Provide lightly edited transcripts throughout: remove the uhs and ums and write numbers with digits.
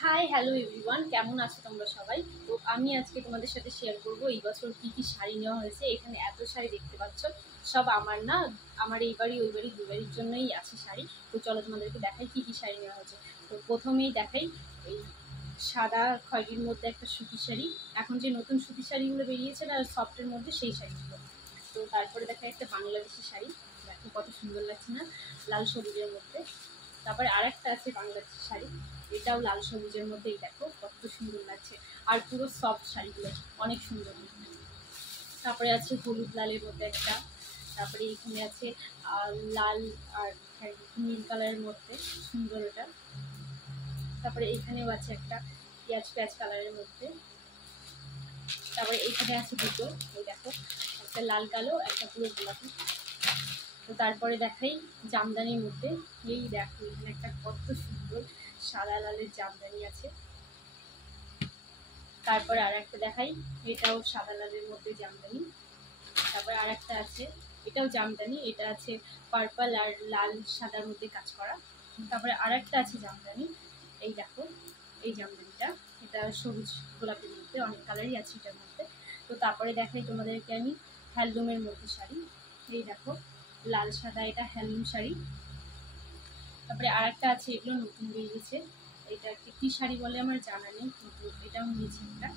Hi hello everyone, কেমন আছো তোমরা সবাই? তো আমি আজকে তোমাদের সাথে শেয়ার করব এই বছর কি কি শাড়ি নেওয়া হয়েছে। এখানে এত শাড়ি দেখতে পাচ্ছ, সব আমার না, আমার এই বাড়ি ওই বাড়ি দু বাড়ির জন্যই আছে শাড়ি। তো চলো তোমাদেরকে দেখাই কি কি শাড়ি নেওয়া হয়েছে। তো প্রথমেই দেখাই এই সাদা খয়েরির মধ্যে একটা সুতির শাড়ি। এখন যে নতুন সুতির শাড়িগুলো বেরিয়েছে না সফটের মধ্যে, সেই শাড়িগুলো। তো তারপরে দেখাই একটা বাংলাদেশি শাড়ি, দেখো কত সুন্দর লাগছে না, লাল সবুজের মধ্যে। তারপরে আরেকটা আছে বাংলাদেশি শাড়ি, এটাও লাল সবুজের মধ্যেই, দেখো কত সুন্দর লাগছে। আর পুরো সফট শাড়িগুলো অনেক সুন্দর। তারপরে আছে হলুদ লালের মধ্যে একটা। তারপরে এখানে আছে লাল আর নীল কালারের মধ্যে, সুন্দর এটা। তারপরে এখানেও আছে একটা পেঁয়াজ পেঁয়াজ কালারের মধ্যে। তারপরে এখানে আছে দুটো, এই দেখো, একটা লাল কালো, একটা পুরো গোলাপি। তো তারপরে দেখাই জামদানির মধ্যে, এই দেখো এখানে একটা কত সুন্দর সাদা লালের জামদানি আছে। তারপরে আর একটা দেখাই, এটাও সাদা লালের মধ্যে জামদানি। তারপরে আর একটা আছে, এটাও জামদানি, এটা আছে পার্পল আর লাল সাদার মধ্যে কাজ করা। তারপরে আর একটা আছে জামদানি, এই দেখো এই জামদানিটা, এটা সবুজ গোলাপের মধ্যে, অনেক কালারই আছে এটার মধ্যে। তো তারপরে দেখাই তোমাদেরকে আমি হ্যান্ডলুমের মধ্যে শাড়ি, এই দেখো লাল সাদা, এটা হ্যান্ডলুম শাড়ি। তারপরে আর একটা আছে, এগুলো নতুন বেরিয়েছে, এটা কি শাড়ি বলে আমার জানা নেই, কিন্তু এটাও নিয়েছি একটা।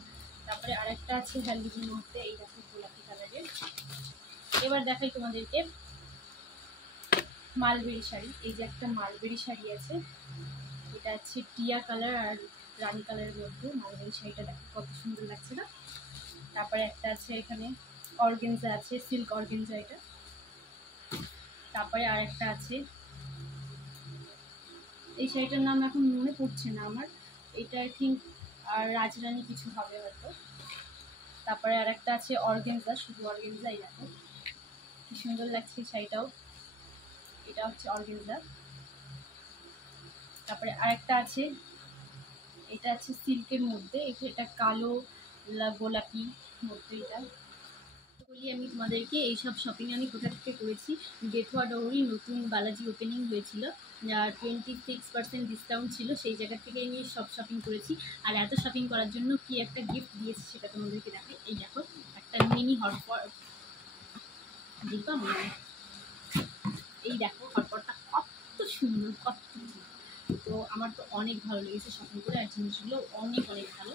তারপরে আর একটা আছে হ্যান্ডলুমের মধ্যে, এই দেখো গোলাপি কালারের। এবার দেখাই তোমাদেরকে মালবেরি শাড়ি, এই যে একটা মালবেরি শাড়ি আছে, এটা আছে টিয়া কালার আর রানী কালারের মধ্যে। মালবেরি শাড়িটা দেখো কত সুন্দর লাগছে না। তারপরে একটা আছে এখানে অর্গেনজা আছে, সিল্ক অর্গেনজা এটা। তারপরে আর একটা আছে, এই শাড়িটার নাম এখন মনে পড়ছে না আমার, এটা আই থিঙ্ক আর রাজরানী কিছু হবে হয়তো। তারপরে আর একটা আছে অর্গেনজা, শুধু অর্গেনজাই, দেখো কি সুন্দর লাগছে শাড়িটাও, এটা হচ্ছে অর্গেনজা। তারপরে আরেকটা আছে, এটা আছে সিল্কের মধ্যে, এটা কালো গোলাপি মধ্যে। এটা বলি আমি তোমাদেরকে এইসব শপিং আমি কোথা থেকে করেছি। গেথুয়া ডৌরি নতুন বালাজি ওপেনিং হয়েছিল, 26% ডিসকাউন্ট ছিল, সেই জায়গা থেকে আমি সব শপিং করেছি। আর এত শপিং করার জন্য কি একটা গিফট দিয়েছি সেটা তোমাদেরকে দেখাই। এই দেখো একটা মিনি হটপট, দেখবা মনে হয়, এই দেখো হটপটটা কত সুন্দর, কত সুন্দর। তো আমার তো অনেক ভালো লেগেছে শপিং করে, আর জিনিসগুলো অনেক অনেক ভালো।